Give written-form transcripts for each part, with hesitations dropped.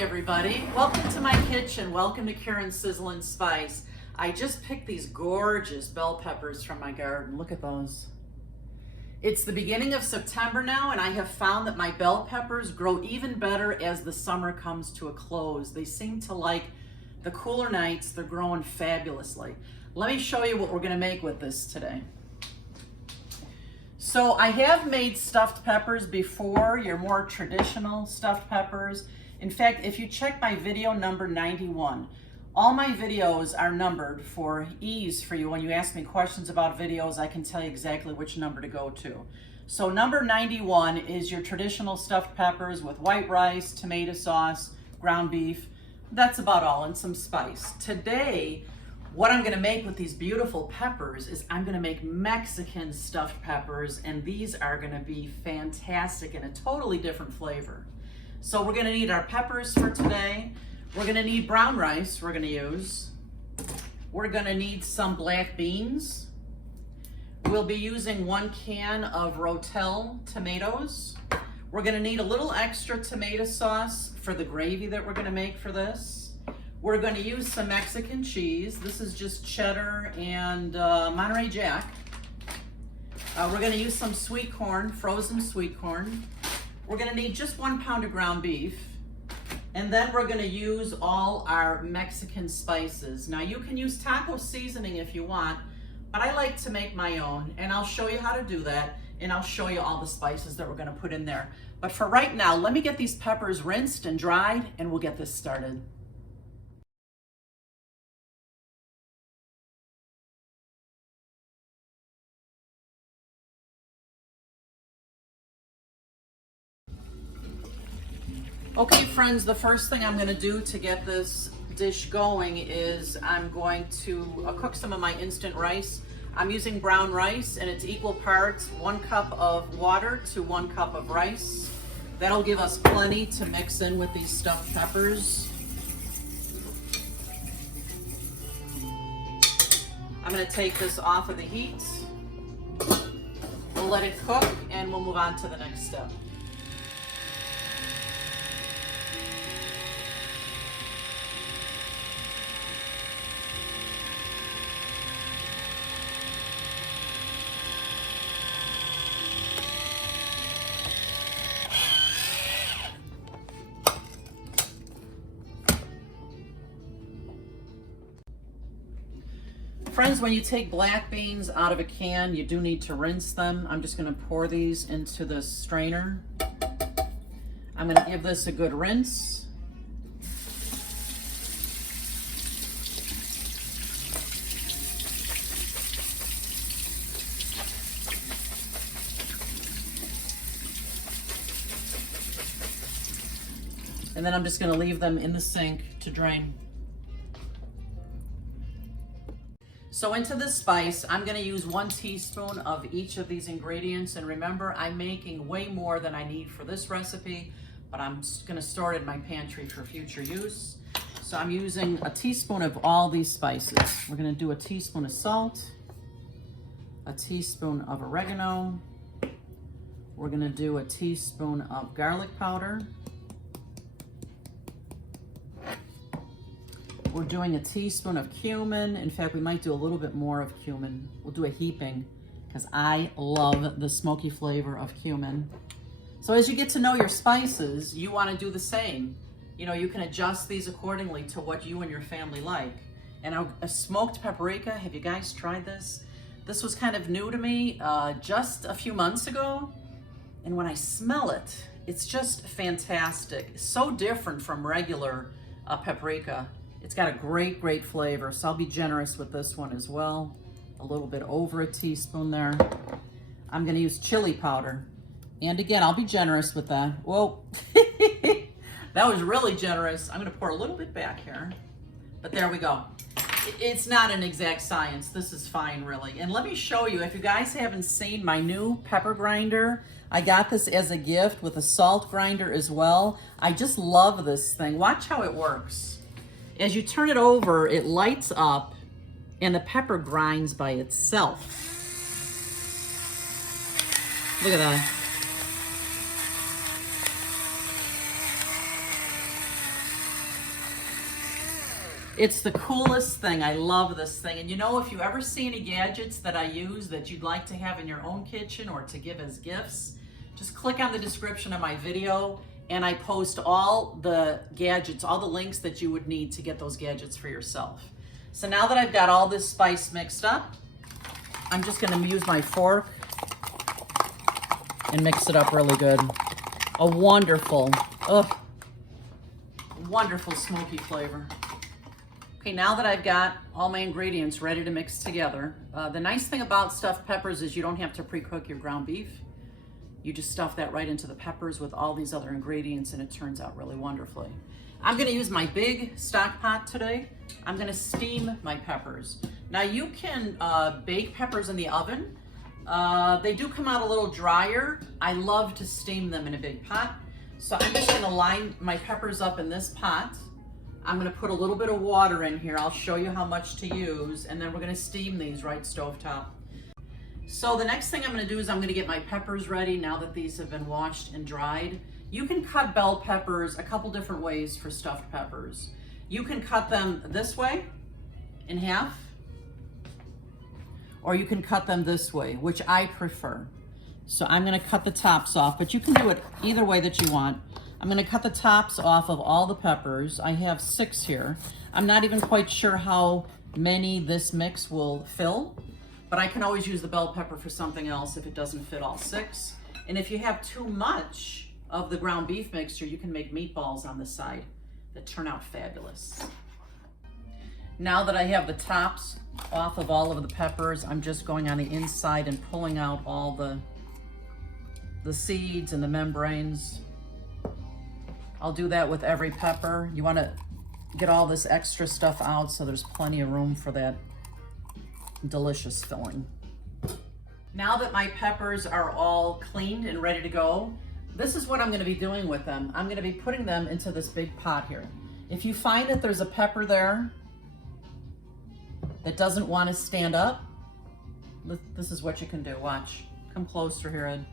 everybody. Welcome to my kitchen. Welcome to Karen's Sizzle and Spice. I just picked these gorgeous bell peppers from my garden. Look at those. It's the beginning of September now, and I have found that my bell peppers grow even better as the summer comes to a close. They seem to like the cooler nights. They're growing fabulously. Let me show you what we're going to make with this today. So I have made stuffed peppers before, your more traditional stuffed peppers. In fact, if you check my video number 91, all my videos are numbered for ease for you. When you ask me questions about videos, I can tell you exactly which number to go to. So number 91 is your traditional stuffed peppers with white rice, tomato sauce, ground beef. That's about all, and some spice. Today, what I'm gonna make with these beautiful peppers is I'm gonna make Mexican stuffed peppers, and these are gonna be fantastic in a totally different flavor. So we're gonna need our peppers for today. We're gonna need brown rice we're gonna use. We're gonna need some black beans. We'll be using 1 can of Rotel tomatoes. We're gonna need a little extra tomato sauce for the gravy that we're gonna make for this. We're going to use some Mexican cheese. This is just cheddar and Monterey Jack. We're going to use some sweet corn, frozen sweet corn. We're going to need just 1 pound of ground beef. And then we're going to use all our Mexican spices. Now you can use taco seasoning if you want, but I like to make my own, and I'll show you how to do that, and I'll show you all the spices that we're going to put in there. But for right now, let me get these peppers rinsed and dried, and we'll get this started. Okay friends, the first thing I'm going to do to get this dish going is I'm going to cook some of my instant rice. I'm using brown rice, and it's equal parts 1 cup of water to 1 cup of rice. That'll give us plenty to mix in with these stuffed peppers. I'm going to take this off of the heat. We'll let it cook and we'll move on to the next step. Friends, when you take black beans out of a can, you do need to rinse them. I'm just going to pour these into the strainer. I'm going to give this a good rinse. And then I'm just going to leave them in the sink to drain. So into this spice, I'm going to use 1 teaspoon of each of these ingredients. And remember, I'm making way more than I need for this recipe, but I'm going to store it in my pantry for future use. So I'm using a teaspoon of all these spices. We're going to do a teaspoon of salt, a teaspoon of oregano. We're going to do a teaspoon of garlic powder. We're doing a teaspoon of cumin. In fact, we might do a little bit more of cumin. We'll do a heaping because I love the smoky flavor of cumin. So as you get to know your spices, you want to do the same. You know, you can adjust these accordingly to what you and your family like. And a smoked paprika, have you guys tried this? This was kind of new to me just a few months ago. And when I smell it, it's just fantastic. It's so different from regular paprika. It's got a great, great flavor, so I'll be generous with this one as well. A little bit over a teaspoon there. I'm gonna use chili powder. And again, I'll be generous with that. Whoa, that was really generous. I'm gonna pour a little bit back here, but there we go. It's not an exact science. This is fine, really. And let me show you, if you guys haven't seen my new pepper grinder, I got this as a gift with a salt grinder as well. I just love this thing. Watch how it works. As you turn it over, it lights up and the pepper grinds by itself. Look at that. It's the coolest thing. I love this thing. And you know, if you ever see any gadgets that I use that you'd like to have in your own kitchen or to give as gifts, just click on the description of my video and I post all the gadgets, all the links that you would need to get those gadgets for yourself. So now that I've got all this spice mixed up, I'm just gonna use my fork and mix it up really good. A wonderful, wonderful smoky flavor. Okay, now that I've got all my ingredients ready to mix together, the nice thing about stuffed peppers is you don't have to pre-cook your ground beef. You just stuff that right into the peppers with all these other ingredients and it turns out really wonderfully. I'm gonna use my big stock pot today. I'm gonna steam my peppers. Now you can bake peppers in the oven. They do come out a little drier. I love to steam them in a big pot. So I'm just gonna line my peppers up in this pot. I'm gonna put a little bit of water in here. I'll show you how much to use, and then we're gonna steam these right stovetop. So the next thing I'm gonna do is I'm gonna get my peppers ready now that these have been washed and dried. You can cut bell peppers a couple different ways for stuffed peppers. You can cut them this way, in half, or you can cut them this way, which I prefer. So I'm gonna cut the tops off, but you can do it either way that you want. I'm gonna cut the tops off of all the peppers. I have 6 here. I'm not even quite sure how many this mix will fill, but I can always use the bell pepper for something else if it doesn't fit all 6. And if you have too much of the ground beef mixture, you can make meatballs on the side that turn out fabulous. Now that I have the tops off of all of the peppers, I'm just going on the inside and pulling out all the seeds and the membranes. I'll do that with every pepper. You want to get all this extra stuff out so there's plenty of room for that delicious filling. Now that my peppers are all cleaned and ready to go, this is what I'm going to be doing with them. I'm going to be putting them into this big pot here. If you find that there's a pepper there that doesn't want to stand up, this is what you can do. Watch. Come closer here, Ed.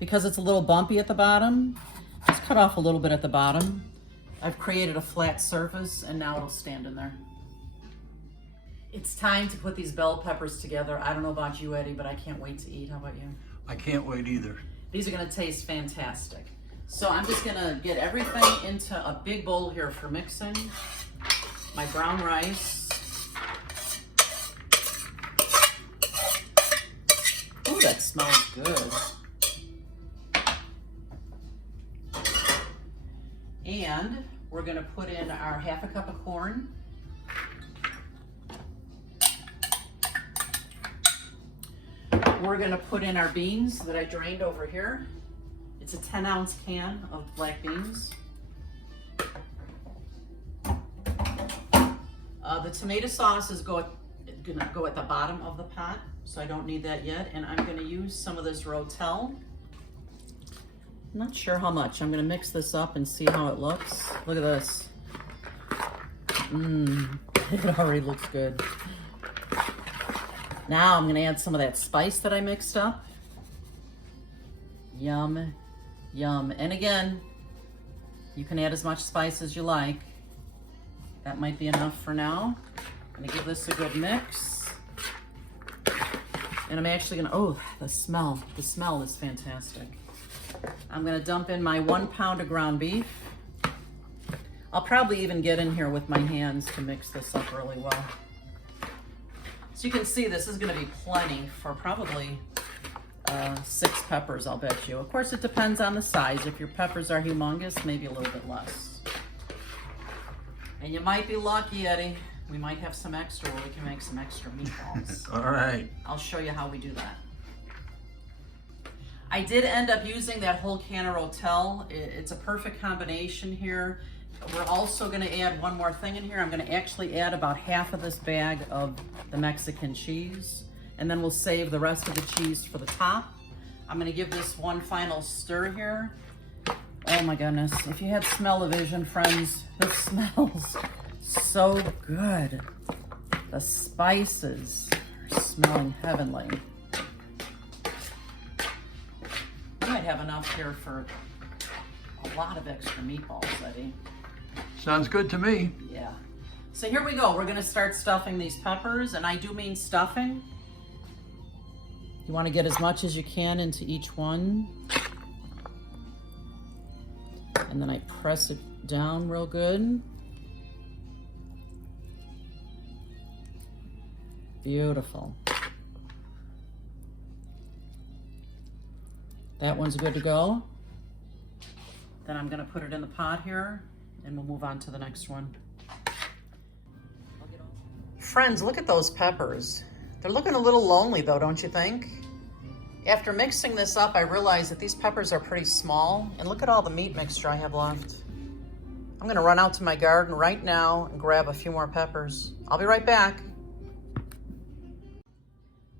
Because it's a little bumpy at the bottom, just cut off a little bit at the bottom. I've created a flat surface and now it'll stand in there. It's time to put these bell peppers together. I don't know about you, Eddie, but I can't wait to eat. How about you? I can't wait either. These are gonna taste fantastic. So I'm just gonna get everything into a big bowl here for mixing. My brown rice. Ooh, that smells good. And we're gonna put in our ½ cup of corn. We're gonna put in our beans that I drained over here. It's a 10-ounce can of black beans. The tomato sauce is gonna go at the bottom of the pot, so I don't need that yet. And I'm gonna use some of this Rotel. I'm not sure how much. I'm gonna mix this up and see how it looks. Look at this. It already looks good. Now I'm gonna add some of that spice that I mixed up. Yum, yum. And again, you can add as much spice as you like. That might be enough for now. I'm gonna give this a good mix. And I'm actually gonna, oh, the smell is fantastic. I'm gonna dump in my 1 pound of ground beef. I'll probably even get in here with my hands to mix this up really well. So you can see this is gonna be plenty for probably 6 peppers, I'll bet you. Of course, it depends on the size. If your peppers are humongous, maybe a little bit less. And you might be lucky, Eddie. We might have some extra where we can make some extra meatballs. All right. I'll show you how we do that. I did end up using that whole can of Rotel. It's a perfect combination here. We're also gonna add one more thing in here. I'm gonna actually add about half of this bag of the Mexican cheese, and then we'll save the rest of the cheese for the top. I'm gonna give this one final stir here. Oh my goodness, if you had smell-o-vision, friends, this smells so good. The spices are smelling heavenly. You might have enough here for a lot of extra meatballs, Eddie. Sounds good to me. Yeah. So here we go. We're gonna start stuffing these peppers, and I do mean stuffing. You wanna get as much as you can into each one. And then I press it down real good. Beautiful. That one's good to go. Then I'm gonna put it in the pot here and we'll move on to the next one. Friends, look at those peppers. They're looking a little lonely though, don't you think? After mixing this up, I realized that these peppers are pretty small, and look at all the meat mixture I have left. I'm gonna run out to my garden right now and grab a few more peppers. I'll be right back.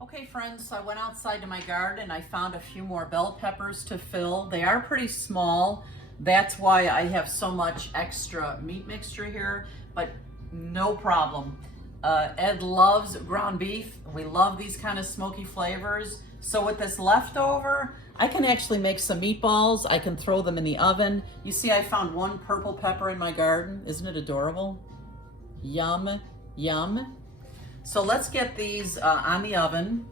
Okay friends, so I went outside to my garden and I found a few more bell peppers to fill. They are pretty small. That's why I have so much extra meat mixture here, but no problem. Ed loves ground beef. We love these kind of smoky flavors. So with this leftover, I can actually make some meatballs. I can throw them in the oven. You see, I found one purple pepper in my garden. Isn't it adorable? Yum, yum. So let's get these on the oven.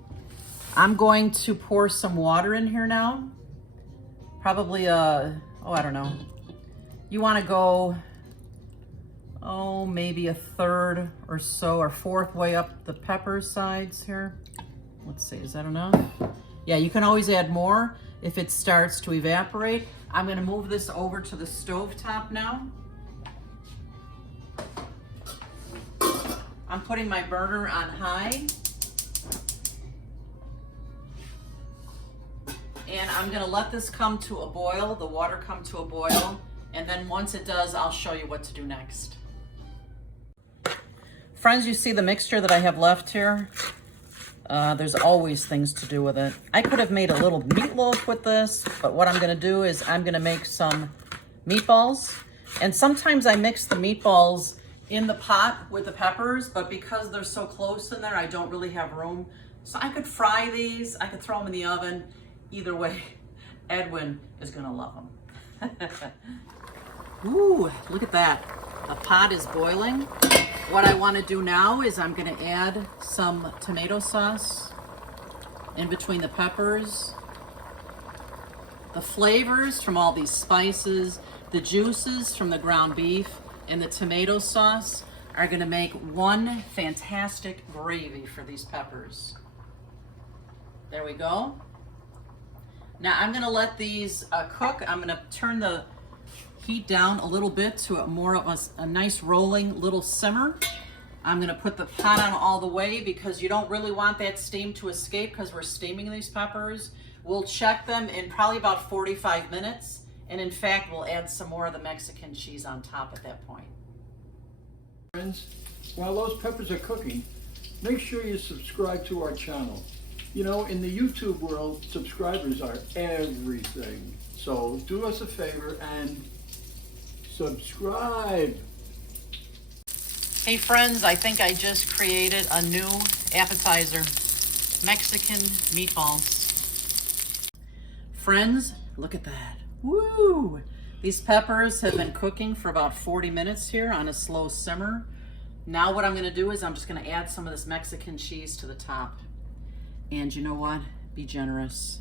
I'm going to pour some water in here now. Probably, I don't know. You want to go, maybe a third or so, or fourth way up the pepper sides here. Let's see, is that enough? Yeah, you can always add more if it starts to evaporate. I'm gonna move this over to the stove top now. I'm putting my burner on high. And I'm gonna let this come to a boil, the water come to a boil, and then once it does, I'll show you what to do next. Friends, you see the mixture that I have left here? There's always things to do with it. I could have made a little meatloaf with this, but what I'm gonna do is I'm gonna make some meatballs. And sometimes I mix the meatballs in the pot with the peppers, but because they're so close in there, I don't really have room. So I could fry these, I could throw them in the oven. Either way, Edwin is gonna love them. Ooh, look at that. The pot is boiling. What I want to do now is I'm going to add some tomato sauce in between the peppers. The flavors from all these spices, the juices from the ground beef, and the tomato sauce are going to make one fantastic gravy for these peppers. There we go. Now I'm going to let these cook. I'm going to turn the heat down a little bit to more of a nice rolling little simmer. I'm gonna put the pot on all the way because you don't really want that steam to escape because we're steaming these peppers. We'll check them in probably about 45 minutes. And in fact, we'll add some more of the Mexican cheese on top at that point. Friends, while those peppers are cooking, make sure you subscribe to our channel. You know, in the YouTube world, subscribers are everything. So do us a favor and subscribe. Hey friends, I think I just created a new appetizer, Mexican meatballs. Friends, look at that. Woo! These peppers have been cooking for about 40 minutes here on a slow simmer. Now what I'm gonna do is I'm just gonna add some of this Mexican cheese to the top. And you know what? Be generous.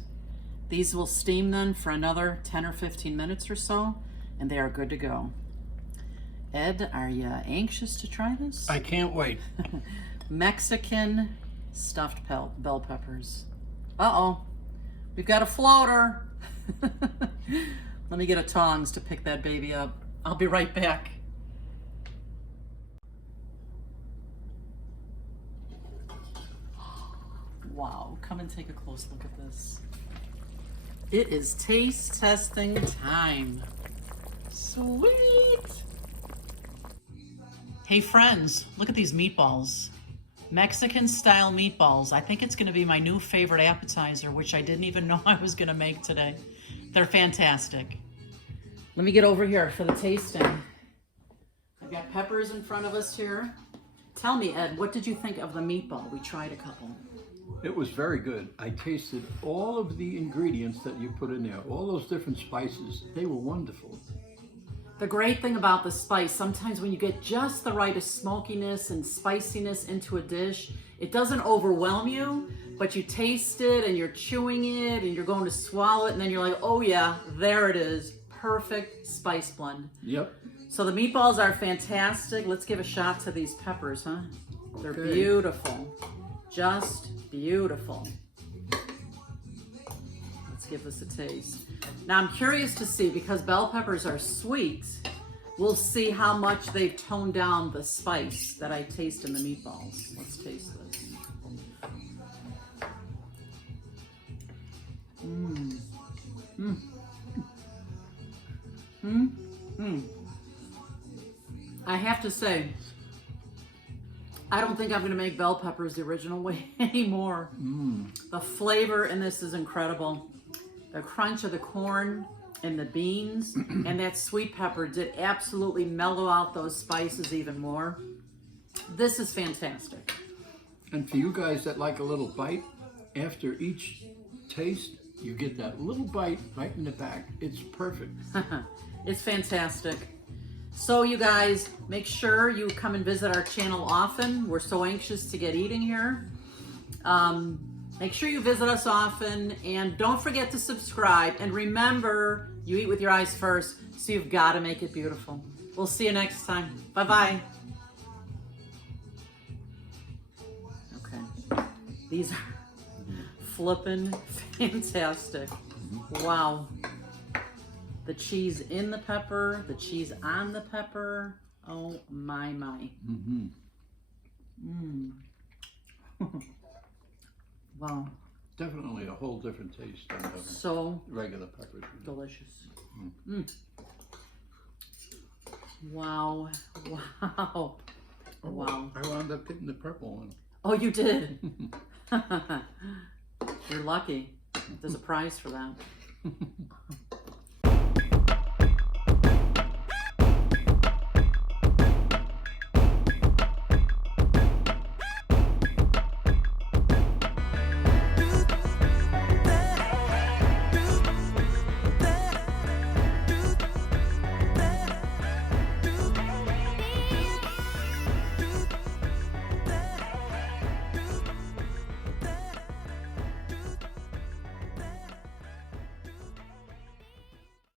These will steam then for another 10 or 15 minutes or so, and they are good to go. Ed, are you anxious to try this? I can't wait. Mexican stuffed bell peppers. Uh-oh, we've got a floater. Let me get a tongs to pick that baby up. I'll be right back. Wow, come and take a close look at this. It is taste testing time. Sweet. Hey friends, look at these meatballs. Mexican style meatballs. I think it's gonna be my new favorite appetizer, which I didn't even know I was gonna make today. They're fantastic. Let me get over here for the tasting. I've got peppers in front of us here. Tell me, Ed, what did you think of the meatball? We tried a couple. It was very good. I tasted all of the ingredients that you put in there, all those different spices. They were wonderful. The great thing about the spice, sometimes when you get just the right of smokiness and spiciness into a dish, it doesn't overwhelm you, but you taste it and you're chewing it and you're going to swallow it and then you're like, oh yeah, there it is. Perfect spice blend. Yep. So the meatballs are fantastic. Let's give a shot to these peppers, huh? They're beautiful. Just beautiful. Let's give this a taste. Now I'm curious to see, because bell peppers are sweet, we'll see how much they've toned down the spice that I taste in the meatballs. Let's taste this. Mmm. Mmm. Mmm. Mmm. I have to say, I don't think I'm going to make bell peppers the original way anymore. The flavor in this is incredible. The crunch of the corn and the beans and that sweet pepper did absolutely mellow out those spices even more. This is fantastic. And for you guys that like a little bite, after each taste, you get that little bite right in the back. It's perfect. It's fantastic. So you guys, make sure you come and visit our channel often. We're so anxious to get eating here. Make sure you visit us often, and don't forget to subscribe. And remember, you eat with your eyes first, so you've got to make it beautiful. We'll see you next time. Bye-bye. Okay. These are flippin' fantastic. Wow. The cheese in the pepper, the cheese on the pepper. Oh my. Wow. Definitely a whole different taste than the So regular peppers. delicious. Wow. Wow. Wow. I wound up getting the purple one. Oh, you did? You're lucky. There's a prize for that.